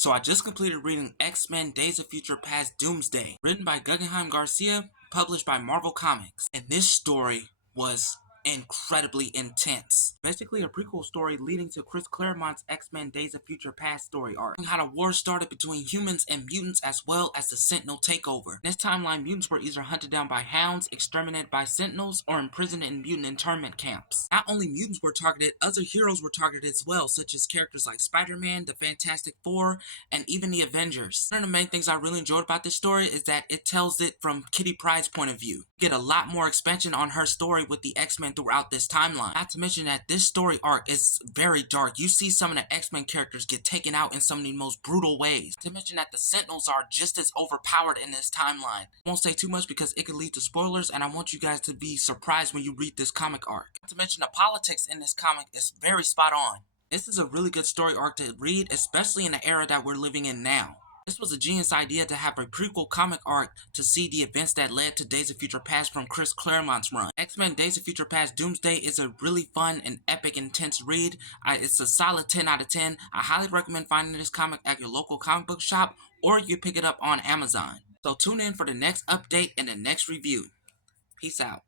So I just completed reading X-Men Days of Future Past Doomsday, written by Guggenheim Garcia, published by Marvel Comics. And this story was incredibly intense. Basically a prequel story leading to Chris Claremont's X-Men Days of Future Past story arc, and how the war started between humans and mutants as well as the Sentinel takeover. In this timeline, mutants were either hunted down by hounds, exterminated by Sentinels, or imprisoned in mutant internment camps. Not only mutants were targeted, other heroes were targeted as well, such as characters like Spider-Man, the Fantastic Four, and even the Avengers. One of the main things I really enjoyed about this story is that it tells it from Kitty Pryde's point of view. You get a lot more expansion on her story with the X-Men throughout this timeline. Not to mention that this story arc is very dark. You see some of the X-Men characters get taken out in some of the most brutal ways. Not to mention that the Sentinels are just as overpowered in this timeline. I won't say too much because it could lead to spoilers, and I want you guys to be surprised when you read this comic arc. Not to mention the politics in this comic is very spot on. This is a really good story arc to read, especially in the era that we're living in now. This was a genius idea to have a prequel comic arc to see the events that led to Days of Future Past from Chris Claremont's run. X-Men Days of Future Past Doomsday is a really fun and epic intense read. It's a solid 10 out of 10. I highly recommend finding this comic at your local comic book shop, or you pick it up on Amazon. So tune in for the next update and the next review. Peace out.